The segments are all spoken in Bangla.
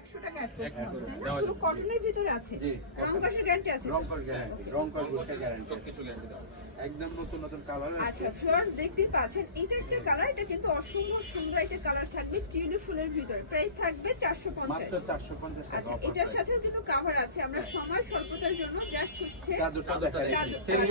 100 টাকা অ্যাড করতে হবে। পুরো কটনের ভিতরে আছে। রং কষের গ্যারান্টি আছে। রং কষ গ্যারান্টি, রং কষ বসে গ্যারান্টি, সবকিছু গ্যারান্টি দাও। একদম নতুন নতুন কালার আছে। আচ্ছা ফ্লোরাল দেখতেই পাচ্ছেন, এটা একটা কালার, এটা কিন্তু অসম্ভব সুন্দর একটা কালার থাকবে টিউলিপ ফুলের ভিতরে। প্রাইস থাকবে 450, মাত্র 450 টাকা। আচ্ছা এটার সাথে কিন্তু কভার আছে। আমরা সময় স্বল্পতার জন্য জাস্ট হচ্ছে চাদরটা দেখাই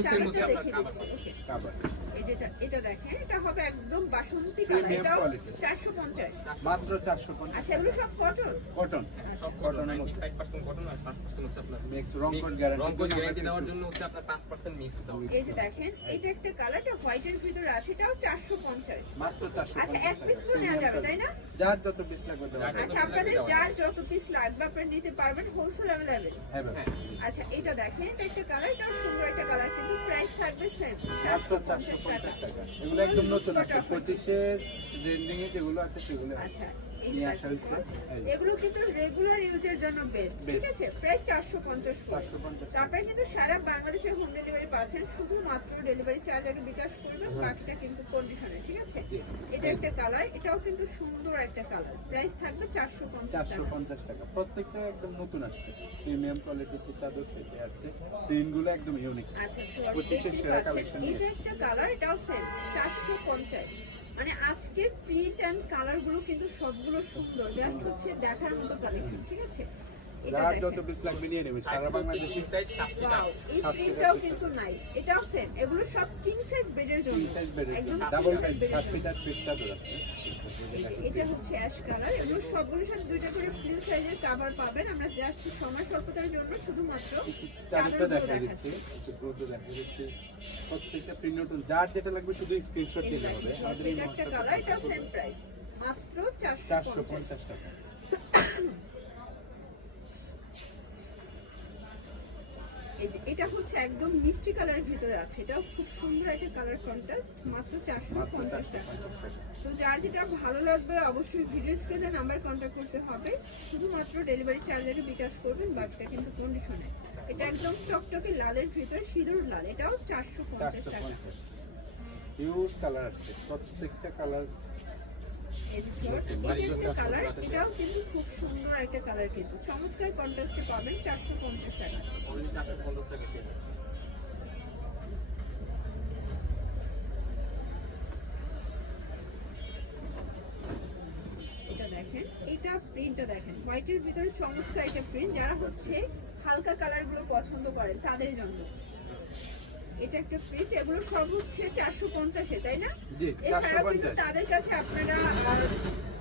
চাদরটা দেখিয়ে দিচ্ছি। ওকে কাভার এই যেটা এটা দেখেন, এটা হবে একদম বাসন্তী কালার, Premium এটাও quality। 450। মাত্র 450। আচ্ছা এগুলো সব কটন। কটন, সব কটনের মধ্যে 5% কটন আর 5% হচ্ছে আপনার মিক্স রং কষ গ্যারান্টি। রং কোড গ্যারান্টি দেওয়ার জন্য হচ্ছে আপনার 5% মিক্স দাও। এই যে দেখেন, এটা একটা কালার, এটা হোয়াইটের ভিতরে আছে, এটাও 450। মাত্র 450। আচ্ছা এক পিস তো নেওয়া যাবে তাই না? যার যত পিস লাগবে দাও। আচ্ছা আপনাদের যার যত পিস লাগবে আপনারা নিতে পারবেন, হোলসেল अवेलेबल। হ্যাঁ ভাই। আচ্ছা এটা দেখেন, এটা একটা কালার, এটা সুন্দর একটা কালার, কিন্তু প্রাইস থাকবে সেম মাত্র 450 টাকা। এগুলো একদম নতুন আছে, 25 এর ট্রেন্ডিং এ যেগুলো আছে সেগুলো আছে। আচ্ছা নিয়ে আসা হয়েছে। এগুলো কিন্তু রেগুলার ইউজের জন্য বেস্ট, ঠিক আছে? প্রায় 450 450। তারপরে কিন্তু সারা বাংলাদেশের হোম ডেলিভারি পাচ্ছেন, শুধুমাত্র ডেলিভারি চার্জ আগে বিকাশ করবেন, বাকিটা কিন্তু কন্ডিশনে, ঠিক আছে? এটা একটা কালার, এটাও কিন্তু সুন্দর একটা কালার, প্রাইস থাকবে 450 টাকা। 450 টাকা। প্রত্যেকটা একদম নতুন আসছে, প্রিমিয়াম কোয়ালিটির চাদর থেকে আসছে। প্রিন্টগুলো একদম ইউনিক। আচ্ছা 25 এর সেরা কালেকশন এটা একটা কালার, এটাও সেম 450। মানে আজকের প্রিন্ট এন্ড কালার গুলো কিন্তু সবগুলো সুন্দর, জাস্ট হচ্ছে দেখার মতো কালেকশন, ঠিক আছে? এটা যার যত দেখেন। পিস লাগবে নিয়ে নেবেন। সারা বাংলাদেশে সাইজ 7 Wow, এই প্রিন্টটাও কিন্তু নাইস, এটাও সেম, এগুলো সব কিং সাইজ বেডের জন্য, তিন সাইজ বেডের একদম double king size bed bed 7 এর ফিট 8 ফিট চাদর আছে। জন্য। এটা হচ্ছে অ্যাশ কালার, এগুলো সবগুলোর সাথে দুইটা করে ফ্রি সাইজের কভার পাবেন। আমরা জাস্ট সময় স্বল্পতার জন্য শুধুমাত্র চাদরটা চাদরগুলো দেখা দেখাচ্ছি। দিচ্ছে, একটু দ্রুত দেখা দিচ্ছে। প্রত্যেকটা প্রিন্ট নতুন, যার যেটা লাগবে শুধু স্ক্রিনশট এই দিলে দেখেন, হবে। আমাদের এই এটা একটা কালার, এটাও সেম প্রাইস, মাত্র 450। 450 টাকা। এই যে এটা হচ্ছে একদম মিষ্টি কালারের ভিতরে আছে, এটাও খুব সুন্দর একটা কালার কন্ট্রাস্ট, মাত্র 450 টাকা। তো যার যেটা ভালো লাগবে অবশ্যই ভিডিও স্ক্রিনে নাম্বার কন্ট্যাক্ট করতে হবে, শুধুমাত্র ডেলিভারি চার্জ আগে বিকাশ করবেন, বাকিটা কিন্তু কন্ডিশনে। এটা একদম টকটকে লালের ভিতরে সিঁদুর লাল, এটাও 450 টাকা। 450 হিউজ কালার আছে, প্রত্যেকটা কালার। এই যে এটা একটা কালার, এটাও কিন্তু খুব সুন্দর একটা কালার, কিন্তু চমৎকার কন্ট্রাস্টে পাবেন 450 টাকা। অলরেডি 450 টাকা পেয়ে যাচ্ছে। এটা দেখেন, এটা প্রিন্টটা দেখেন, হোয়াইটের ভিতরে চমৎকার একটা প্রিন্ট, যারা হচ্ছে হালকা কালার গুলো পছন্দ করেন তাদের জন্য। এটা একটা প্রিন্ট, এগুলো সব হচ্ছে 450 তাই না? জি, এছাড়াও কিন্তু 450 তাদের কাছে আপনারা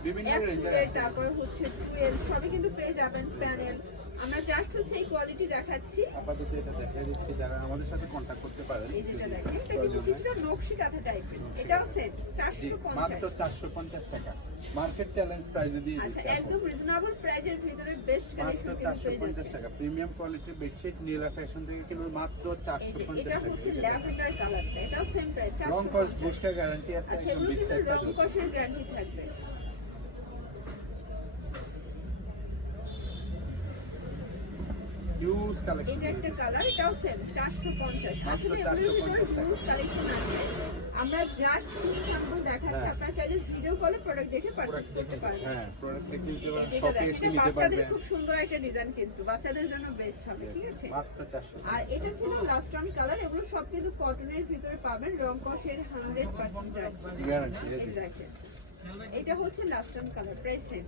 বিভিন্ন রেঞ্জের আছে। তারপর হচ্ছে টুয়েল সবই কিন্তু পেয়ে যাবেন, প্যানেল। আমরা জাস্ট হচ্ছে এই কোয়ালিটি দেখাচ্ছি। আপাতত এটা দেখা দিচ্ছি, যারা আমাদের সাথে কন্ট্যাক্ট করতে পারেন। এই যেটা দেখেন, এটা কিন্তু কিছুটা নকশি কাঁথা টাইপের, এটাও সেম জি, মাত্র 450। 450 টাকা। মার্কেট চ্যালেঞ্জ প্রাইসে দিয়ে আচ্ছা দিচ্ছি। একদম রিজনেবল প্রাইজের ভিতরে বেস্ট মাত্র কালেকশন কিন্তু পেয়ে 450 যাচ্ছেন। টাকা। প্রিমিয়াম কোয়ালিটির বেডশিট নীলা ফ্যাশন থেকে কিনবে মাত্র এই যে 450 এটা টাকা। হচ্ছে ল্যাভেন্ডার কালারটা, এটাও সেম প্রাইস রং কস 450। বুস্টার গ্যারান্টি আছে, আচ্ছা একদম এগুলো বিগ কিন্তু সাইজ রং কষের গ্যারান্টি থাকবে। Huge collection. এটা একটা কালার, এটাও সেম 450। মাত্র আসলে এগুলোর ভিতরে 450 টাকা। হিউজ কালেকশন আছে, আমরা জাস্ট কিছু স্যাম্পল দেখাচ্ছি, হ্যাঁ। আপনারা চাইলে ভিডিও কলে প্রোডাক্ট দেখে পারচেজ করতে পারবেন। হ্যাঁ, প্রোডাক্ট দেখে নিতে পারেন, এটা শপে দেখেন, এসে এটা নিতে বাচ্চাদের পারবেন। খুব সুন্দর একটা ডিজাইন, কিন্তু বাচ্চাদের জন্য বেস্ট হবে, ঠিক আছে? মাত্র 400 টাকা। আর এটা ছিল লাস্ট ওয়ান কালার, এগুলো সব কিন্তু কটনের ভিতরে পাবেন, রং কষের 100% গ্যারান্টি এই দেখেন, এটা হচ্ছে last one colour, price same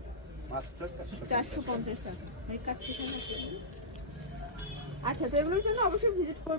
মাত্র 400 টাকা। 450 টাকা। এই কাজ আচ্ছা, তো এগুলোর জন্য অবশ্যই ভিজিট করবেন।